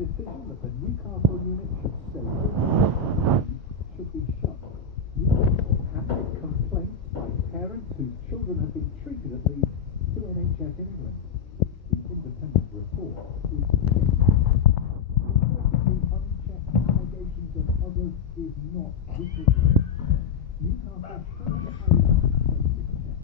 decision that the Newcastle unit should stay open should be shut. Newcastle have made complaints by parents whose children have been treated at least to NHS England. The independent report is reportedly unchecked allegations of others is not whistleblower. Newcastle should have carried out a basic check.